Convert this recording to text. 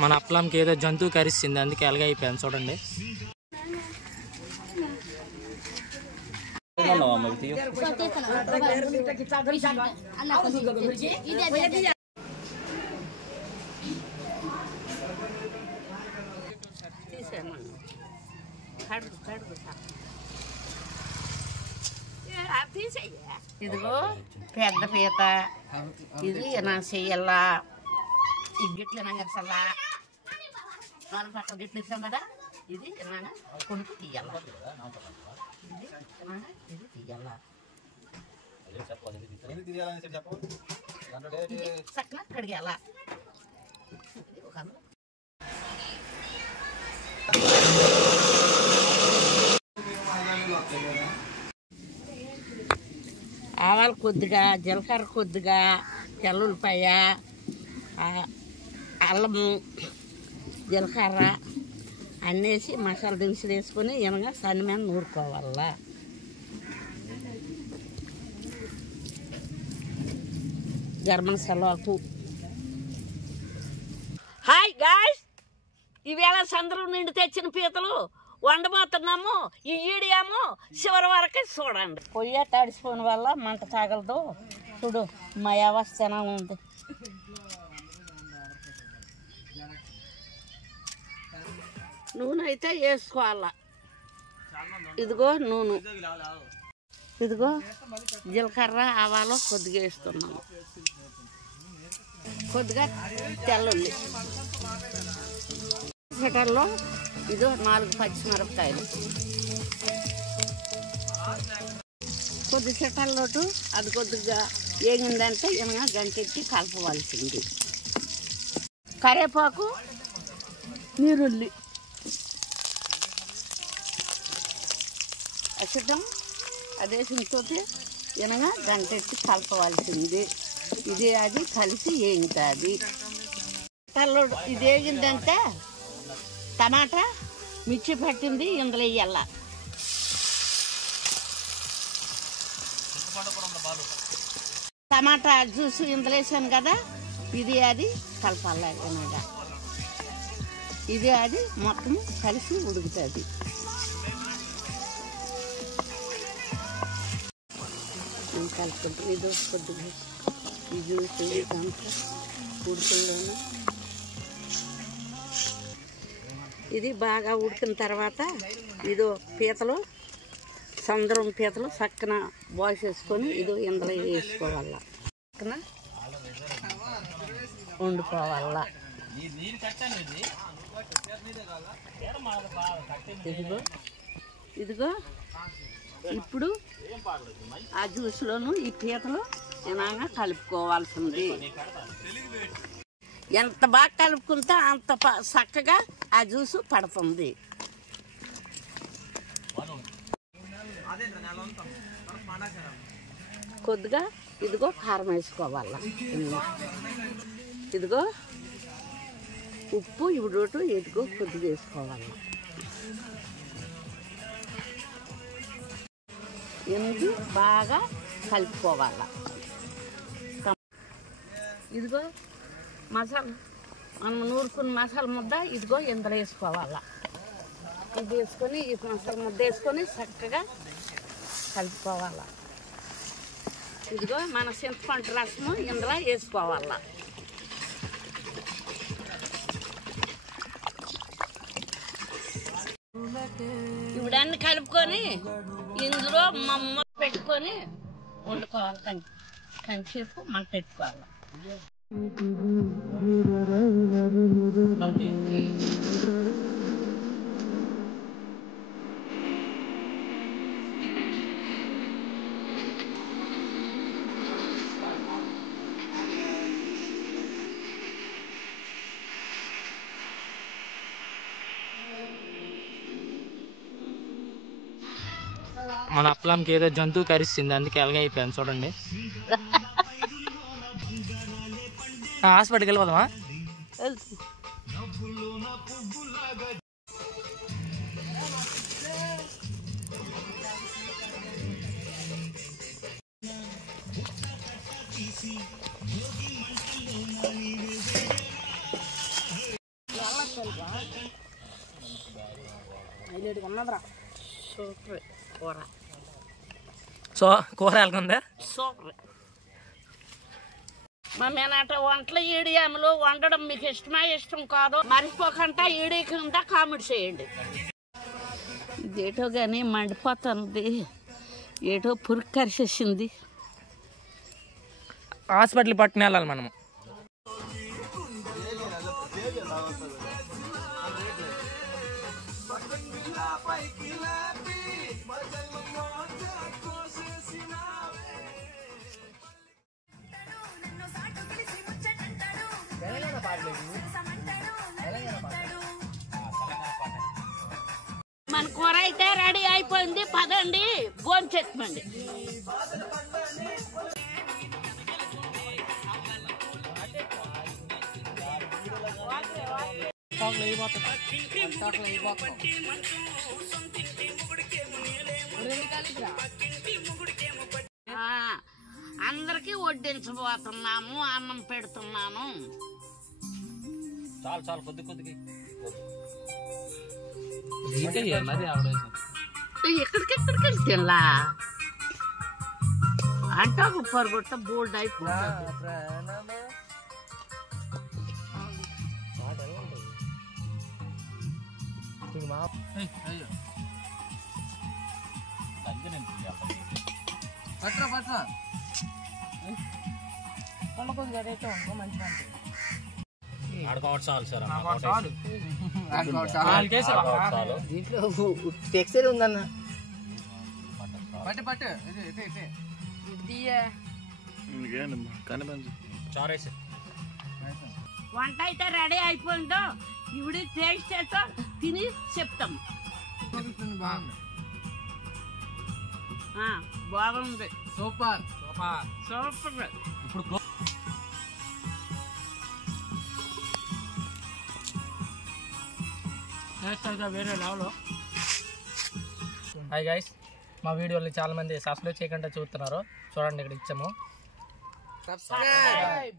మన అప్పలంకి ఏదో జంతువు కరిస్తుంది, అందుకే ఎలాగ అయిపోయాను చూడండి. ఇదిగో పెద్ద పీత, ఇది నా చెయ్యల్లా, ఈ గిట్లు నగసల్లా నాలుగు పక్కన గిట్లు ఇస్తాం కదా, ఇది ఎలాగా కొడుకు తీయాల, ఇది తీయాల చక్కగా కడిగేయాల. ఆవాలు కొద్దిగా, జీలకర్ర కొద్దిగా, తెల్లుల్లిపాయ, అల్లము, జీలకర్ర అన్నేసి మసాలా దినుసులు వేసుకొని ఇనగా సన్న మీద నూరుకోవాల. గరం మసాలాకు. హాయ్ గాయ్స్, ఈవేళ సంద్రం నుండి తెచ్చిన పీతలు వండబోతున్నాము. ఈ ఈడియాము చివరి వరకు చూడండి. పొయ్యి తడిసిపోయిన వల్ల మంట తాగలదు. చూడు మా అవస్థ ఎలా ఉంది. నూనె అయితే వేసుకోవాలా. ఇదిగో నూనె, ఇదిగో జీలకర్ర, ఆవాలు కొద్దిగా వేస్తున్నాము, కొద్దిగా తెల్లుల్లి, సెటర్లో ఇదో 4 పచ్చిమిరపకాయలు, కొద్ది సెటర్లోటు అది కొద్దిగా వేగిందంటే ఇనగా గంటెట్టి కలపవలసింది. కరివేపాకు, నీరుల్లి అసడం అదేసింతో ఇనగా గంటెట్టి కలపవలసింది. ఇది అది కలిసి వేయించాలి. ఇది వేగిందంటే టమాటా, మిర్చి పట్టింది ఇందులో వేయాల. టమాటా జ్యూస్ ఇందులో వేసాను కదా, ఇది అది కలపాలి. అనగా ఇది అది మొత్తం కలిసి ఉడుకుతుంది. కలుపుకుంటాం. ఇది కొద్దిగా ఈ జ్యూస్ దాంట్లో ఉడుకుల్లోనూ ఇది బాగా ఉడికిన తర్వాత ఇదో పీతలు, సముద్రం పీతలు చక్కన బాయిస్ వేసుకొని ఇదో ఇందులో వేసుకోవాల, చక్కన వండుకోవాల. ఇదిగో ఇదిగో ఇప్పుడు ఆ జ్యూస్లోను ఈ పీతలు ఇలాగా కలుపుకోవాల్సింది. ఎంత బాగా కలుపుకుంటే అంత చక్కగా ఆ జ్యూసు పడుతుంది. కొద్దిగా ఇదిగో కారం వేసుకోవాల, ఇదిగో ఉప్పు ఇప్పుడు ఇదిగో కొద్దిగా వేసుకోవాలి. ఎనిమిది బాగా కలుపుకోవాల. ఇదిగో మసాలా మనం నూరుకున్న మసాలా ముద్ద ఇదిగో ఇందులో వేసుకోవాలా. ఇది వేసుకొని ఈ మసాలా ముద్ద వేసుకొని చక్కగా కలుపుకోవాలా. ఇదిగో మన చింతపండు రసము ఇందులో వేసుకోవాలా. ఇప్పుడన్నీ కలుపుకొని ఇందులో మమ్మ పెట్టుకొని వండుకోవాలి. కంచేపు మంట పెట్టుకోవాలి. మన అప్పలంకి ఏదో జంతువు కరిస్తుంది, అందుకే ఎలాగ అయిపోయాను చూడండి. హాస్పిటల్కి వెళ్ళిపోదామా? సూపర్ కూర. సో కూర ఎలాగుందా? సూపర్. మా మేనట వంటలు ఈడియాములు వండడం మీకు ఇష్టమా ఇష్టం కాదు మర్చిపోకుండా ఈడీ కింద కామెంట్ చేయండి. ఇదేటో కానీ మండిపోతుంది, ఏటో పురుగు కరిసేసింది. హాస్పిటల్ పట్టుకుని వెళ్ళాలి మనము. మన కూర అయితే రెడీ అయిపోయింది, పదండి భోంచెత్తమండి. అందరికి వడ్డించబోతున్నాము, అన్నం పెడుతున్నాను. చాలు చాలు కొద్ది కొద్దికి ఎక్కడికెక్కడికి తినలా అంటా పరుగుట్ట బోల్డ్ అయిపోతుంది. దీంట్లో టెక్స్చర్ ఉందన్న. వంట అయితే రెడీ అయిపోయిందో ఇవిడి టేస్ట్ చేస్తా తిని చెప్తాం. బాగుంది, సూపర్. సూపర్. ఇప్పుడు వేరే లెవెల్లో. హాయ్ గైస్, మా వీడియోని చాలా మంది సబ్స్క్రైబ్ చేయకుండా చూస్తున్నారు. చూడండి ఇక్కడ ఇచ్చాము. సబ్స్క్రైబ్.